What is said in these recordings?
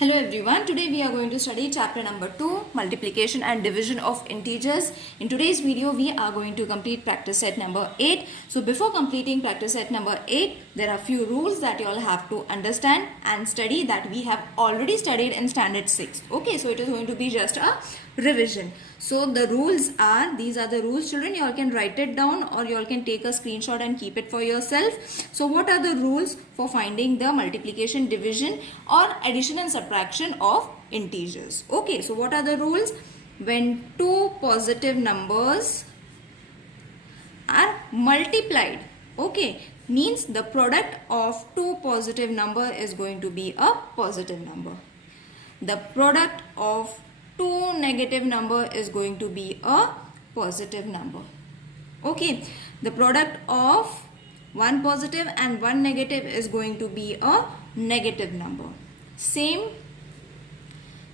Hello everyone, today we are going to study chapter number 2, multiplication and division of integers. In today's video we are going to complete practice set number 8. So before completing practice set number 8, there are few rules that you all have to understand and study that we have already studied in standard 6. Okay, so it is going to be just a revision. So the rules are, these are the rules children, you all can write it down or you all can take a screenshot and keep it for yourself. So what are the rules for finding the multiplication, division or addition and subtraction of integers? Okay, so what are the rules? When two positive numbers are multiplied, okay, means the product of two positive number is going to be a positive number. The product of two negative number is going to be a positive number. Okay, the product of one positive and one negative is going to be a negative number. Same,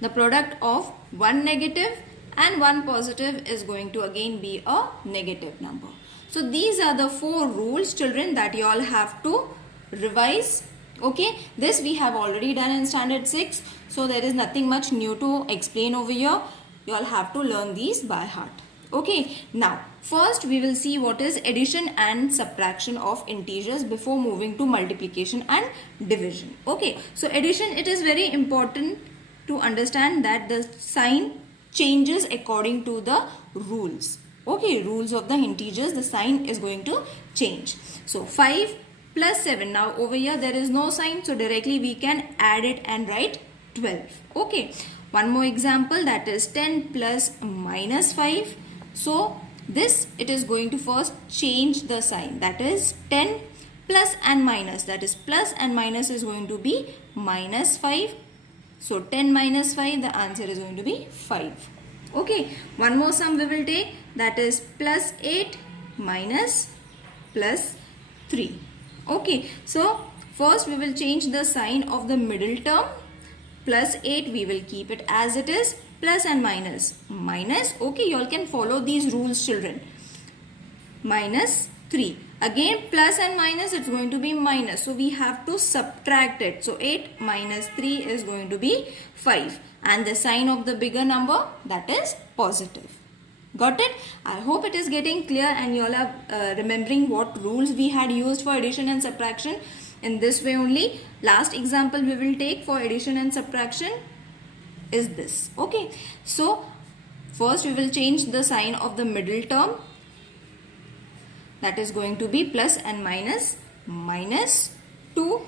the product of one negative and one positive is going to again be a negative number. So these are the four rules children that you all have to revise. Okay, this we have already done in standard 6, so there is nothing much new to explain over here. You all have to learn these by heart. Okay, now first we will see what is addition and subtraction of integers before moving to multiplication and division. Okay, so addition, it is very important to understand that the sign changes according to the rules. Okay, rules of the integers, the sign is going to change. So 5 plus 7. Now over here there is no sign, so directly we can add it and write 12. Okay, one more example, that is 10 plus minus 5. So this, it is going to first change the sign, that is 10 plus and minus, that is plus and minus is going to be minus 5. So 10 minus 5, the answer is going to be 5. Okay, one more sum we will take, that is plus 8 minus plus 3. Okay, so first we will change the sign of the middle term. Plus 8 we will keep it as it is, plus and minus. Minus, okay, you all can follow these rules children. Minus 3. Again plus and minus, it's going to be minus. So we have to subtract it. So 8 minus 3 is going to be 5. And the sign of the bigger number, that is positive. Got it? I hope it is getting clear and you all are remembering what rules we had used for addition and subtraction. In this way only, last example we will take for addition and subtraction is this. Okay, so first we will change the sign of the middle term, that is going to be plus and minus, minus 2.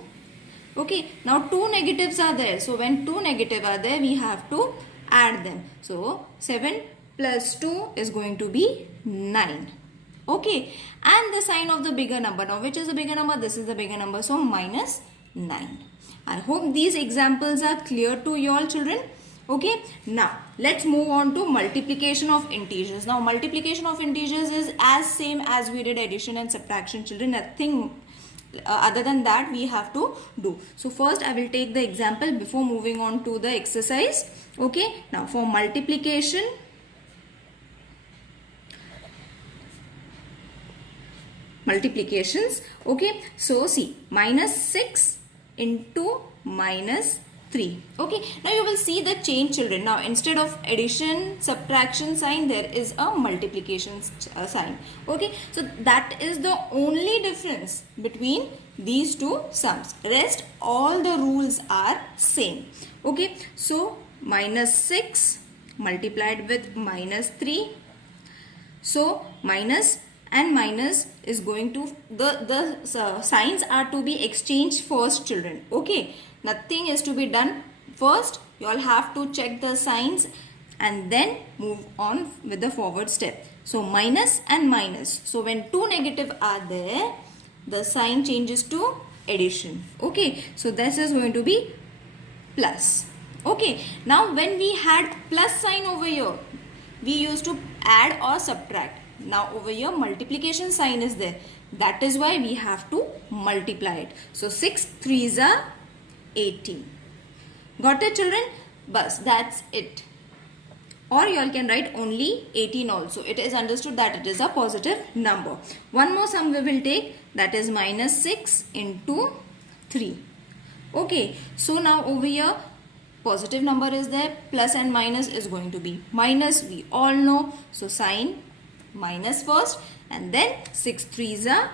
Okay, now two negatives are there, so when two negative are there we have to add them. So 7 plus 2 is going to be 9. Okay, and the sign of the bigger number, now which is the bigger number? This is the bigger number, so minus 9. I hope these examples are clear to you all children. Okay, now let's move on to multiplication of integers. Now multiplication of integers is as same as we did addition and subtraction children, nothing other than that we have to do. So first I will take the example before moving on to the exercise. Okay, now for multiplications, okay, so see, minus 6 into minus 3. Okay, now you will see the change children. Now instead of addition subtraction sign, there is a multiplication sign. Okay, so that is the only difference between these two sums. Rest all the rules are same. Okay, so minus 6 multiplied with minus 3. So minus and minus is going to, the signs are to be exchanged first children. Okay, nothing is to be done first. You all have to check the signs and then move on with the forward step. So minus and minus, so when two negative are there, the sign changes to addition. Okay, so this is going to be plus. Okay, now when we had plus sign over here, we used to add or subtract. Now over here multiplication sign is there, that is why we have to multiply it. So 6 3s are 18. Got it children? Bas, that's it. Or you all can write only 18 also. It is understood that it is a positive number. One more sum we will take, that is minus 6 into 3. Okay, so now over here positive number is there, plus and minus is going to be minus, we all know. So sign minus first, and then 6 3s are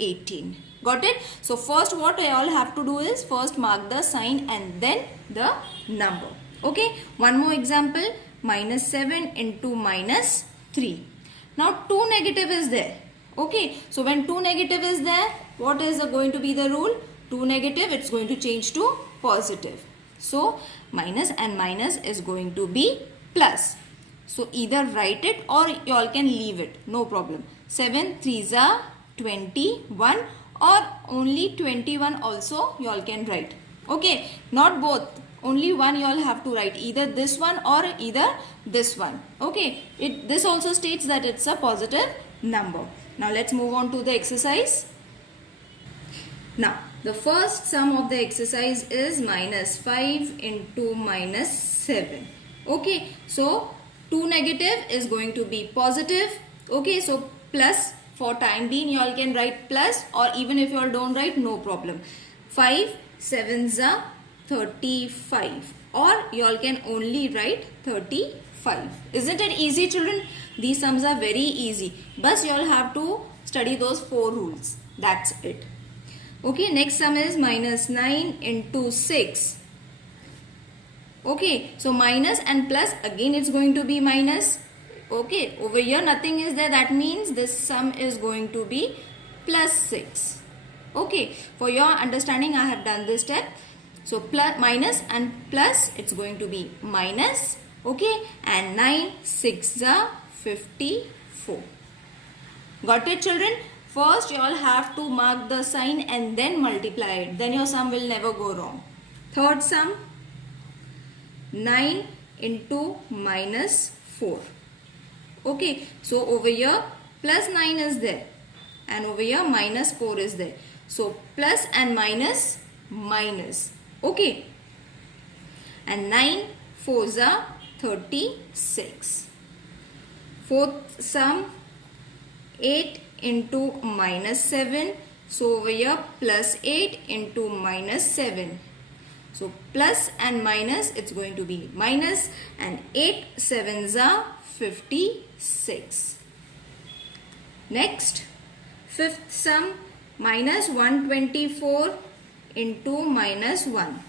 18. Got it? So first what I all have to do is first mark the sign and then the number. Okay, one more example, minus 7 into minus 3. Now 2 negative is there. Okay, so when 2 negative is there, what is going to be the rule? 2 negative, it's going to change to positive. So minus and minus is going to be plus. So either write it or you all can leave it, no problem. 7 3s are 21, or only 21 also you all can write. Okay, not both, only one you all have to write, either this one or either this one. Okay, this also states that it's a positive number. Now let's move on to the exercise. Now the first sum of the exercise is minus 5 into minus 7. Okay, so 2 negative is going to be positive. Okay, so plus, for time being you all can write plus, or even if you all don't write, no problem. 5 7s are 35, or you all can only write 35. Isn't it easy, children? These sums are very easy, but you all have to study those 4 rules. That's it. Okay, next sum is minus 9 into 6. Okay, so minus and plus, again it's going to be minus. Okay, over here nothing is there, that means this sum is going to be plus 6. Okay, for your understanding I have done this step. So plus, minus and plus, it's going to be minus. Okay, and 9 6s are 54. Got it, children? First you all have to mark the sign and then multiply it, then your sum will never go wrong. Third sum, 9 into minus 4. Okay, so over here plus 9 is there and over here minus 4 is there. So plus and minus, minus. Okay, and 9 4s are 36. Fourth sum, 8 into minus 7. So over here plus 8 into minus 7. So plus and minus, it's going to be minus, and 8 7s are 56. Next, fifth sum, minus 124 into minus 1.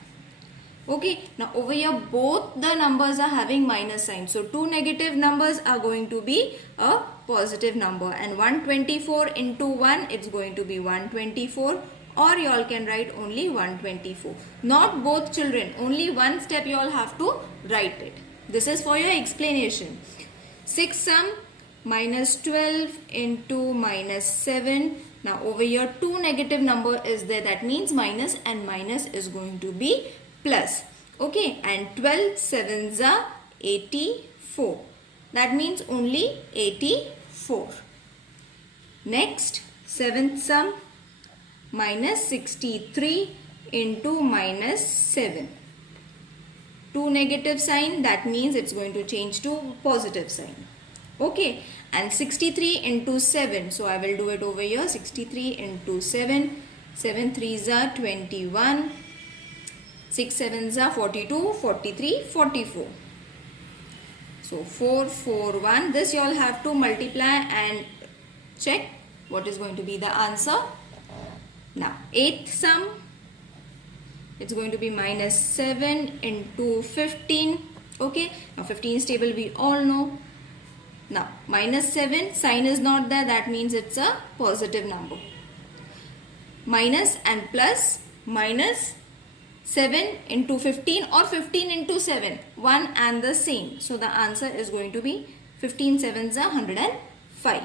Okay, now over here both the numbers are having minus sign. So two negative numbers are going to be a positive number, and 124 into 1, it's going to be 124, or you all can write only 124. Not both, children, only one step you all have to write it. This is for your explanation. Sixth sum, minus 12 into minus 7. Now over here two negative number is there, that means minus and minus is going to be plus. Okay, and 12 7s are 84. That means only 84. Next, seventh sum, minus 63 into minus 7. Two negative sign, that means it's going to change to positive sign. Okay, and 63 into 7. So I will do it over here. 63 into 7. 7 3s are 21. 6 7s are 42, 43, 44. So 4, 4, 1. This you all have to multiply and check what is going to be the answer. Now, eighth sum, it's going to be minus 7 into 15. Okay, now 15 is table, we all know. Now, minus 7, sign is not there, that means it's a positive number. Minus and plus, minus 7 into 15 or 15 into 7, one and the same. So the answer is going to be 15 7s are 105.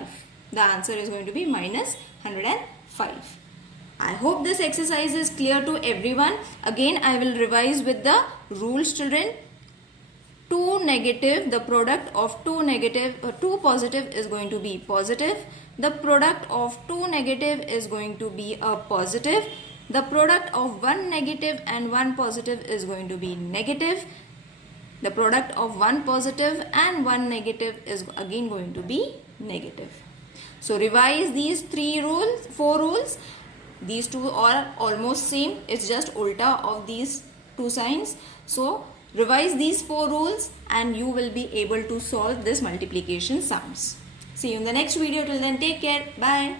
The answer is going to be minus 105. I hope this exercise is clear to everyone. Again, I will revise with the rules, children. 2 negative, the product of 2 negative or 2 positive is going to be positive. The product of 2 negative is going to be a positive. The product of 1 negative and 1 positive is going to be negative. The product of 1 positive and 1 negative is again going to be negative. So revise these 4 rules. These two are almost same. It's just ulta of these two signs. So revise these 4 rules and you will be able to solve this multiplication sums. See you in the next video. Till then, take care. Bye.